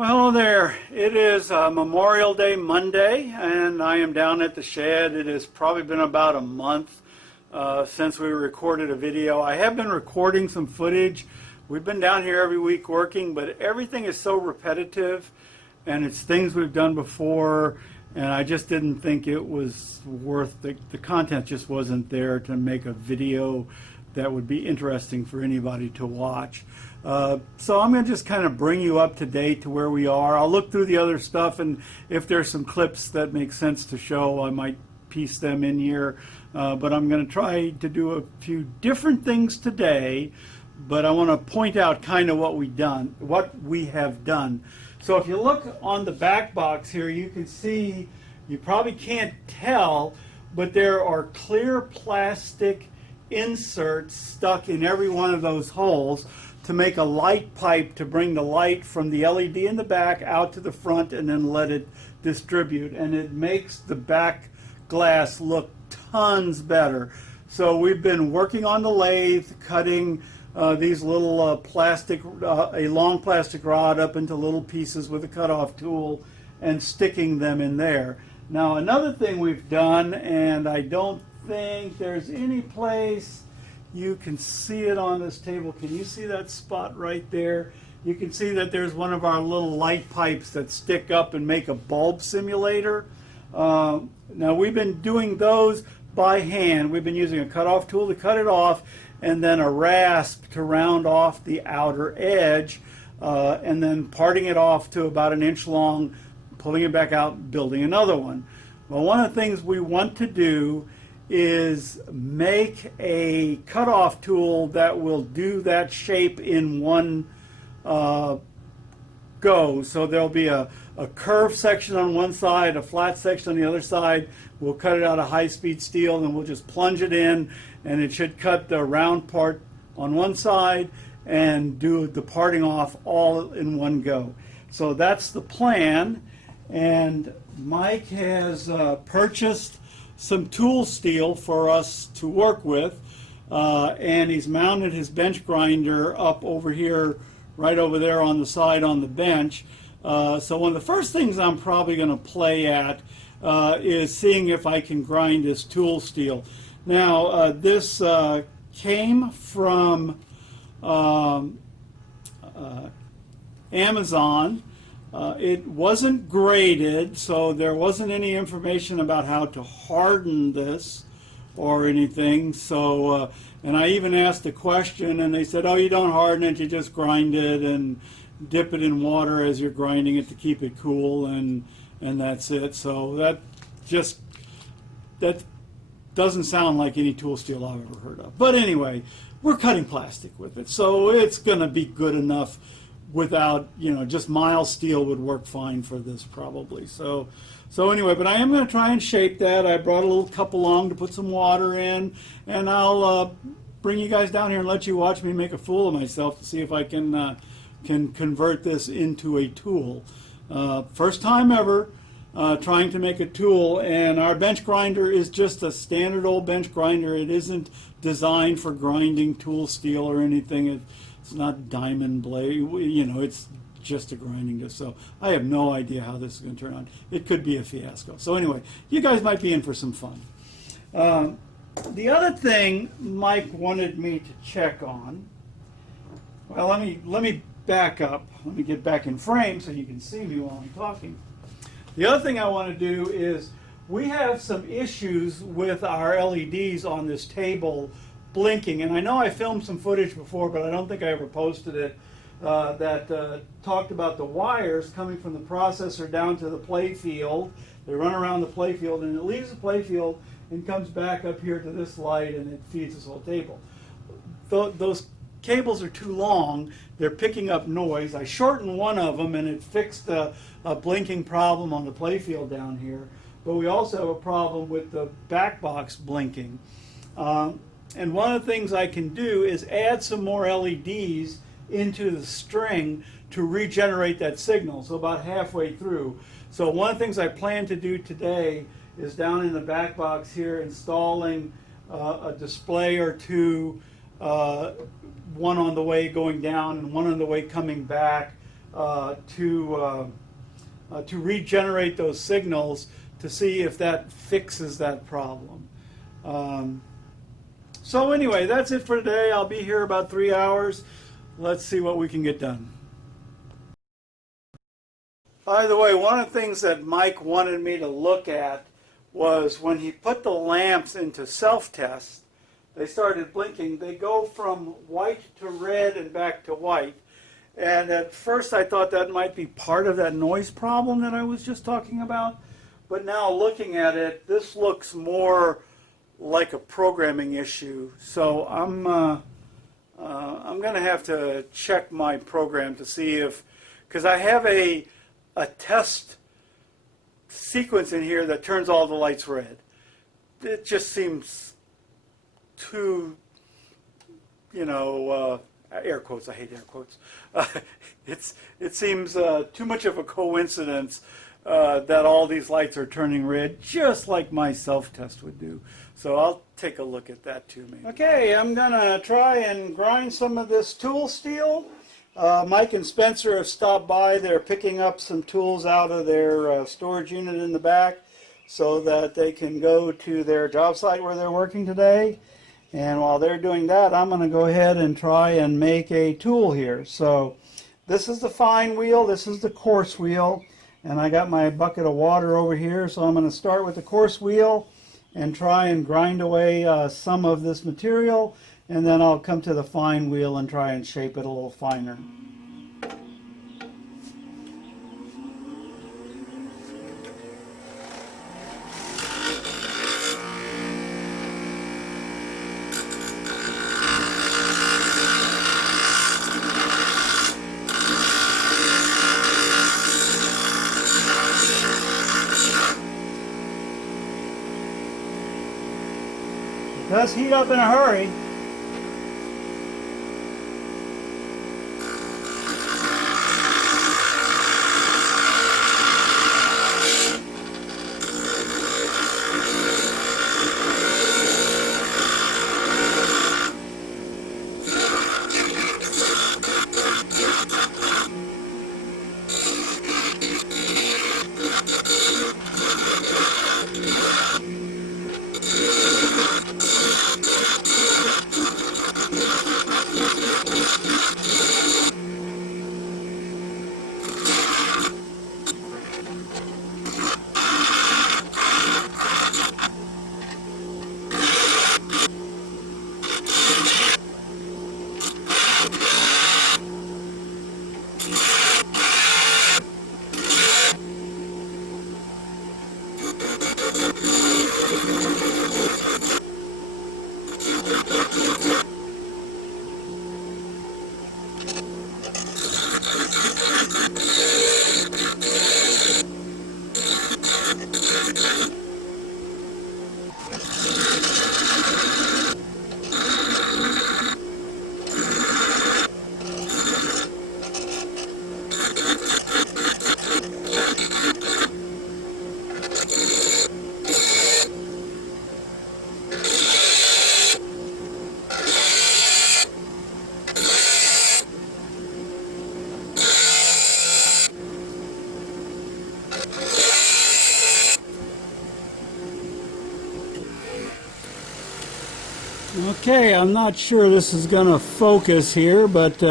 Well, hello there. It is Memorial Day Monday, and I am down at the shed. It has probably been about a month since we recorded a video. I have been recording some footage. We've been down here every week working, but everything is so repetitive, and it's things we've done before, and I just didn't think it was worth, the content just wasn't there to make a video that would be interesting for anybody to watch. So I'm going to just kind of bring you up to date to where we are. I'll look through the other stuff, and if there's some clips that make sense to show, I might piece them in here. But I'm going to try to do a few different things today, but I want to point out kind of what we have done. So if you look on the back box here, you can see, you probably can't tell, but there are clear plastic inserts stuck in every one of those holes to make a light pipe to bring the light from the LED in the back out to the front and then let it distribute, and it makes the back glass look tons better. So we've been working on the lathe, cutting these little a long plastic rod up into little pieces with a cutoff tool and sticking them in there. Now another thing we've done, and I don't think there's any place you can see it on this table. Can you see that spot right there? You can see that there's one of our little light pipes that stick up and make a bulb simulator. Now we've been doing those by hand. We've been using a cutoff tool to cut it off, and then a rasp to round off the outer edge, and then parting it off to about 1 inch long, pulling it back out, building another one. Well, one of the things we want to do is make a cutoff tool that will do that shape in one go. So there'll be a curved section on one side, a flat section on the other side. We'll cut it out of high-speed steel, and we'll just plunge it in, and it should cut the round part on one side and do the parting off all in one go. So that's the plan, and Mike has purchased some tool steel for us to work with, and he's mounted his bench grinder up over here, right over there on the side on the bench. So one of the first things I'm probably going to play at is seeing if I can grind this tool steel. Now this came from Amazon. It wasn't graded, so there wasn't any information about how to harden this or anything. So, and I even asked a question, and they said, oh, you don't harden it, you just grind it and dip it in water as you're grinding it to keep it cool, and that's it. So that doesn't sound like any tool steel I've ever heard of. But anyway, we're cutting plastic with it, so it's going to be good enough. Without, just mild steel would work fine for this probably. So anyway, but I am going to try and shape that. I brought a little cup along to put some water in, and I'll bring you guys down here and let you watch me make a fool of myself to see if I can convert this into a tool. First time ever trying to make a tool, and our bench grinder is just a standard old bench grinder. It isn't designed for grinding tool steel or anything. It's not diamond blade, it's just a grinding disc. So I have no idea how this is going to turn out. It could be a fiasco. So anyway, you guys might be in for some fun. The other thing Mike wanted me to check on, well, let me back up. Let me get back in frame so you can see me while I'm talking. The other thing I want to do is, we have some issues with our LEDs on this table blinking, and I know I filmed some footage before, but I don't think I ever posted it, that talked about the wires coming from the processor down to the play field. They run around the play field, and it leaves the play field and comes back up here to this light, and it feeds this whole table. Those cables are too long. They're picking up noise. I shortened one of them, and it fixed a blinking problem on the play field down here. But we also have a problem with the back box blinking. And one of the things I can do is add some more LEDs into the string to regenerate that signal, so about halfway through. So one of the things I plan to do today is down in the back box here installing a display or two, one on the way going down and one on the way coming back, to regenerate those signals to see if that fixes that problem. So anyway, that's it for today. I'll be here about 3 hours. Let's see what we can get done. By the way, one of the things that Mike wanted me to look at was when he put the lamps into self-test, they started blinking. They go from white to red and back to white. And at first I thought that might be part of that noise problem that I was just talking about. But now looking at it, this looks more like a programming issue. So I'm going to have to check my program to see if, because I have a test sequence in here that turns all the lights red. It just seems too, air quotes, I hate air quotes. It seems too much of a coincidence that all these lights are turning red, just like my self-test would do. So I'll take a look at that too, maybe. Okay, I'm going to try and grind some of this tool steel. Mike and Spencer have stopped by. They're picking up some tools out of their storage unit in the back so that they can go to their job site where they're working today. And while they're doing that, I'm going to go ahead and try and make a tool here. So this is the fine wheel, this is the coarse wheel, and I got my bucket of water over here. So I'm going to start with the coarse wheel and try and grind away some of this material, and then I'll come to the fine wheel and try and shape it a little finer. It does heat up in a hurry. Okay, I'm not sure this is going to focus here, but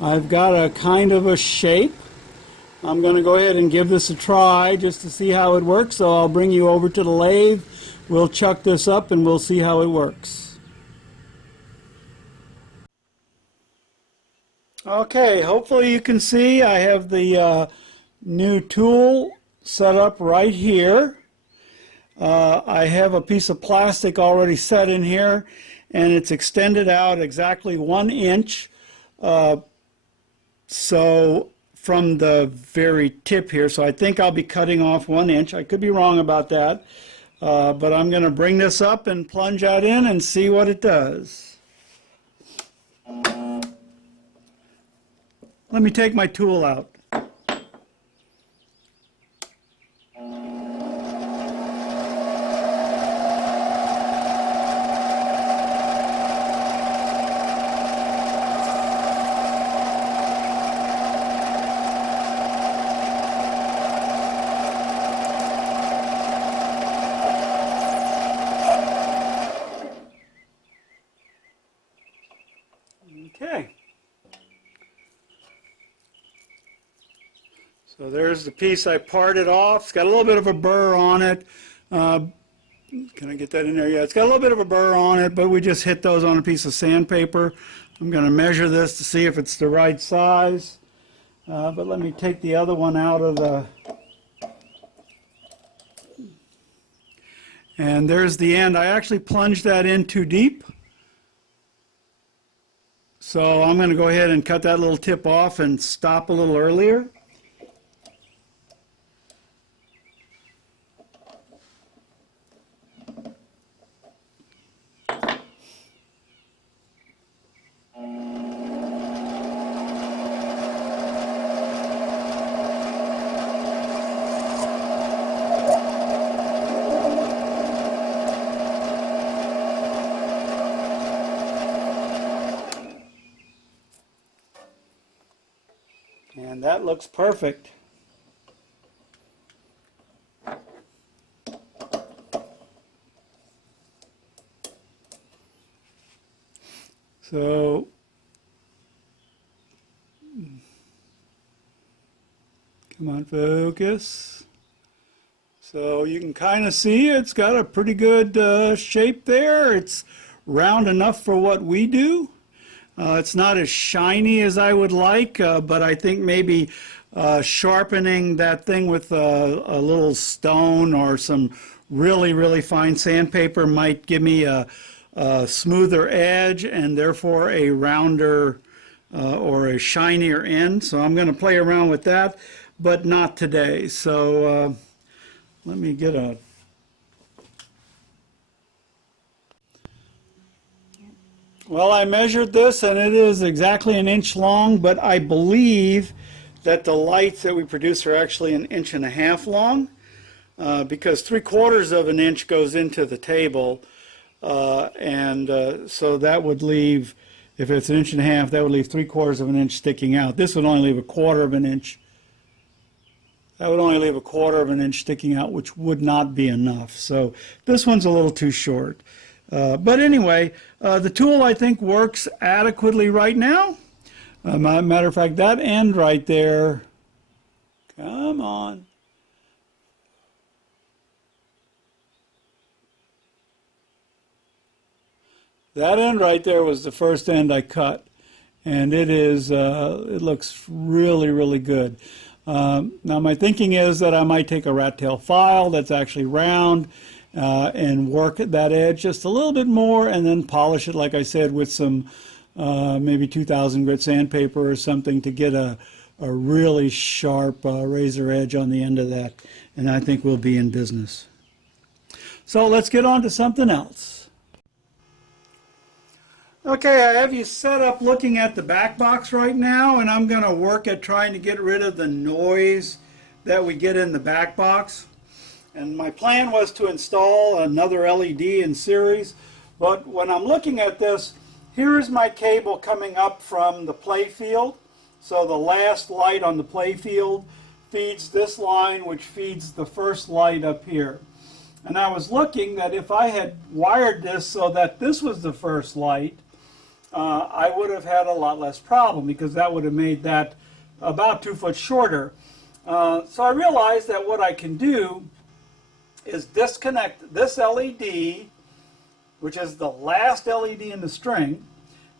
I've got a kind of a shape. I'm going to go ahead and give this a try just to see how it works. So I'll bring you over to the lathe. We'll chuck this up and we'll see how it works. Okay, hopefully you can see I have the new tool set up right here. I have a piece of plastic already set in here, and it's extended out exactly 1 inch. So from the very tip here, so I think I'll be cutting off 1 inch. I could be wrong about that, but I'm going to bring this up and plunge that in and see what it does. Let me take my tool out. So there's the piece I parted off. It's got a little bit of a burr on it. Can I get that in there? Yeah, it's got a little bit of a burr on it, but we just hit those on a piece of sandpaper. I'm going to measure this to see if it's the right size. But let me take the other one out of the... And there's the end. I actually plunged that in too deep. So I'm going to go ahead and cut that little tip off and stop a little earlier. And that looks perfect. So, come on, focus. So you can kind of see it's got a pretty good shape there. It's round enough for what we do. It's not as shiny as I would like, but I think maybe sharpening that thing with a little stone or some really, really fine sandpaper might give me a smoother edge and therefore a rounder or a shinier end. So I'm going to play around with that, but not today. So let me get a... Well, I measured this and it is exactly 1 inch long, but I believe that the lights that we produce are actually 1.5 inches long because 3/4 of an inch goes into the table. So that would leave, if it's 1.5 inches, that would leave 3/4 of an inch sticking out. This would only leave 1/4 of an inch. That would only leave 1/4 of an inch sticking out, which would not be enough. So this one's a little too short. But anyway, the tool I think works adequately right now. Matter of fact, that end right there, come on. That end right there was the first end I cut, and it looks really, really good. Now my thinking is that I might take a rat tail file that's actually round and work at that edge just a little bit more and then polish it, like I said, with some maybe 2000 grit sandpaper or something to get a really sharp razor edge on the end of that, and I think we'll be in business. So let's get on to something else. Okay, I have you set up looking at the back box right now, and I'm going to work at trying to get rid of the noise that we get in the back box. And my plan was to install another LED in series, but when I'm looking at this, here's my cable coming up from the play field. So the last light on the play field feeds this line, which feeds the first light up here. And I was looking that if I had wired this so that this was the first light, I would have had a lot less problem because that would have made that about 2 foot shorter. So I realized that what I can do is disconnect this LED, which is the last LED in the string,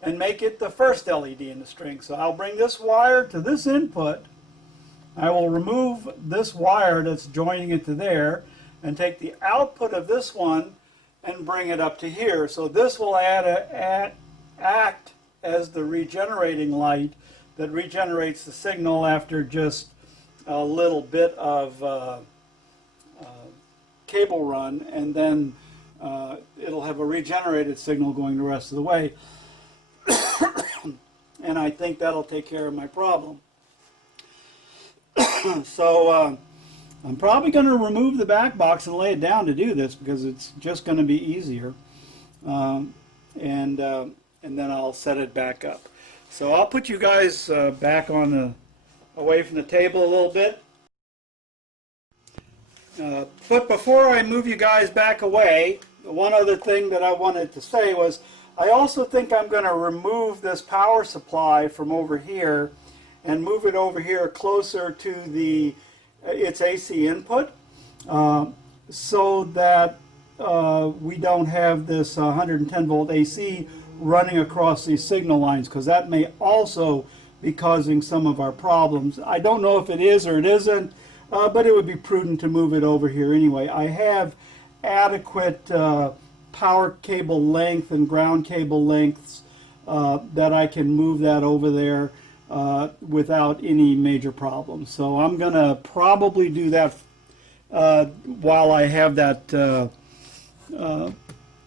and make it the first LED in the string. So I'll bring this wire to this input. I will remove this wire that's joining it to there and take the output of this one and bring it up to here. So this will act as the regenerating light that regenerates the signal after just a little bit of cable run, and then it'll have a regenerated signal going the rest of the way. And I think that'll take care of my problem. So I'm probably going to remove the back box and lay it down to do this because it's just going to be easier. And then I'll set it back up. So I'll put you guys back on away from the table a little bit. But before I move you guys back away, one other thing that I wanted to say was I also think I'm going to remove this power supply from over here and move it over here closer to its AC input, so that we don't have this 110 volt AC running across these signal lines, because that may also be causing some of our problems. I don't know if it is or it isn't, but it would be prudent to move it over here anyway. I have adequate power cable length and ground cable lengths that I can move that over there withoot any major problems. So I'm going to probably do that while I have that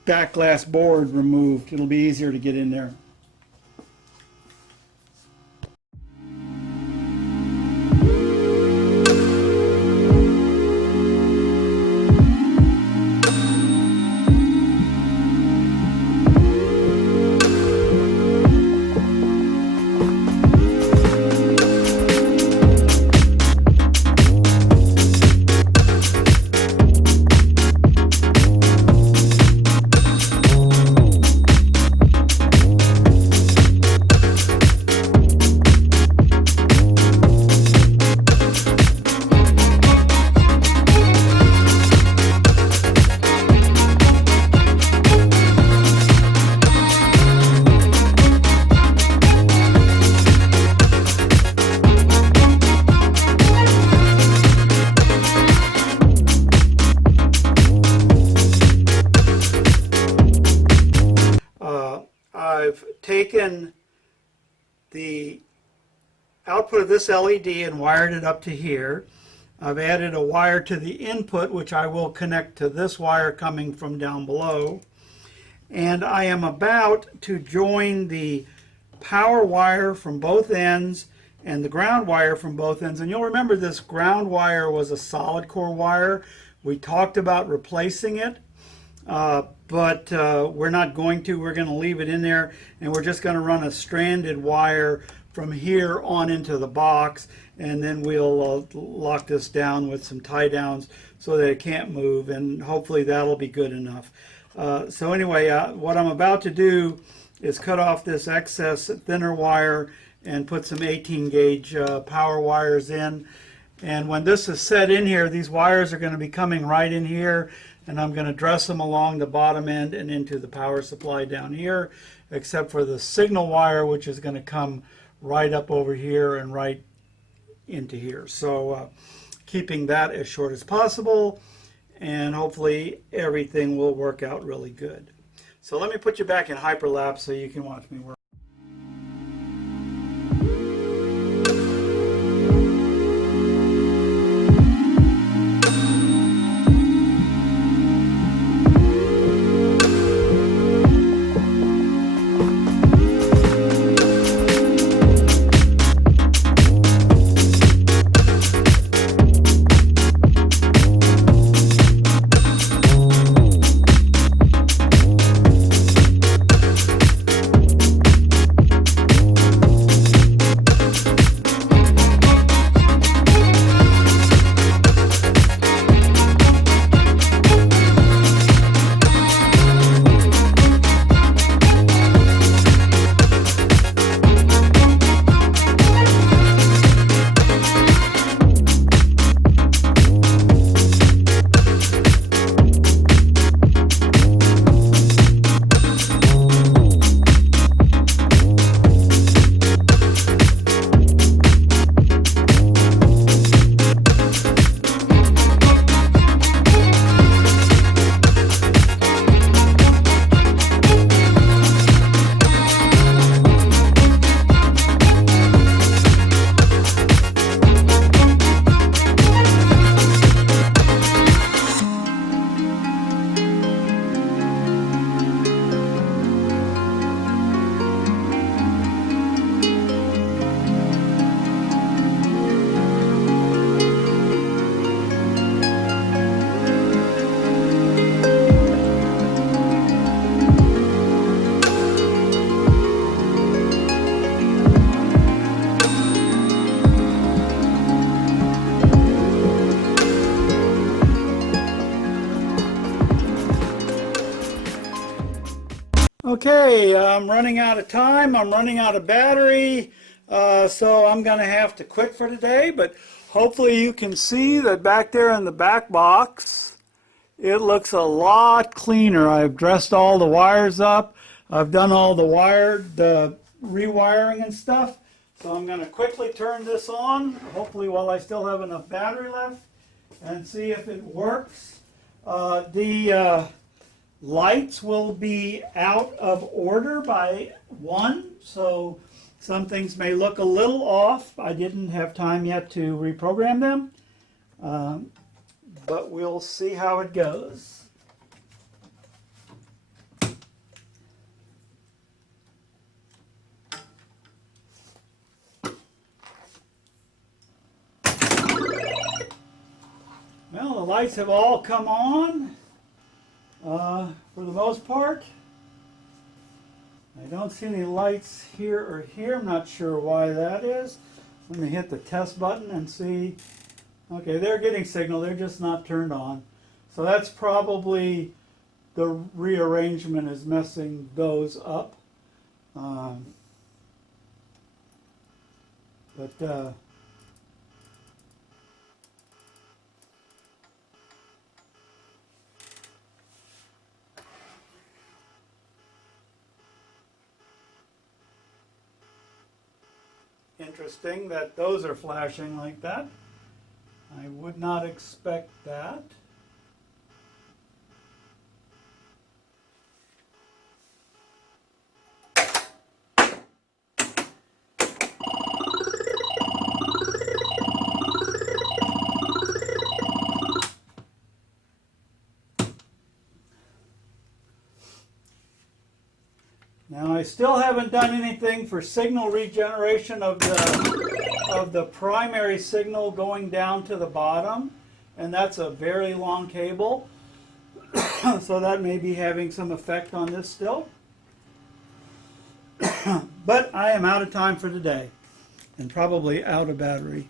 back glass board removed. It'll be easier to get in there. I've taken the output of this LED and wired it up to here. I've added a wire to the input, which I will connect to this wire coming from down below. And I am about to join the power wire from both ends and the ground wire from both ends. And you'll remember this ground wire was a solid core wire. We talked about replacing it. But we're not going to. We're going to leave it in there, and we're just going to run a stranded wire from here on into the box, and then we'll lock this down with some tie downs so that it can't move, and hopefully that'll be good enough. So anyway, what I'm about to do is cut off this excess thinner wire and put some 18 gauge power wires in. And when this is set in here, these wires are going to be coming right in here, and I'm going to dress them along the bottom end and into the power supply down here, except for the signal wire, which is going to come right up over here and right into here. So keeping that as short as possible, and hopefully everything will work out really good. So let me put you back in hyperlapse so you can watch me work. Okay, I'm running out of time. I'm running out of battery. So I'm going to have to quit for today, but hopefully you can see that back there in the back box, it looks a lot cleaner. I've dressed all the wires up. I've done all the rewiring and stuff. So I'm going to quickly turn this on, hopefully while I still have enough battery left, and see if it works. The lights will be out of order by 1, so some things may look a little off. I didn't have time yet to reprogram them, but we'll see how it goes. Well, the lights have all come on for the most part. I don't see any lights here or here. I'm not sure why that is. Let me hit the test button and see. Okay, they're getting signal. They're just not turned on. So that's probably the rearrangement is messing those up. Interesting that those are flashing like that. I would not expect that. Now I still haven't done anything for signal regeneration of the primary signal going down to the bottom, and that's a very long cable, so that may be having some effect on this still. But I am out of time for today, and probably out of battery.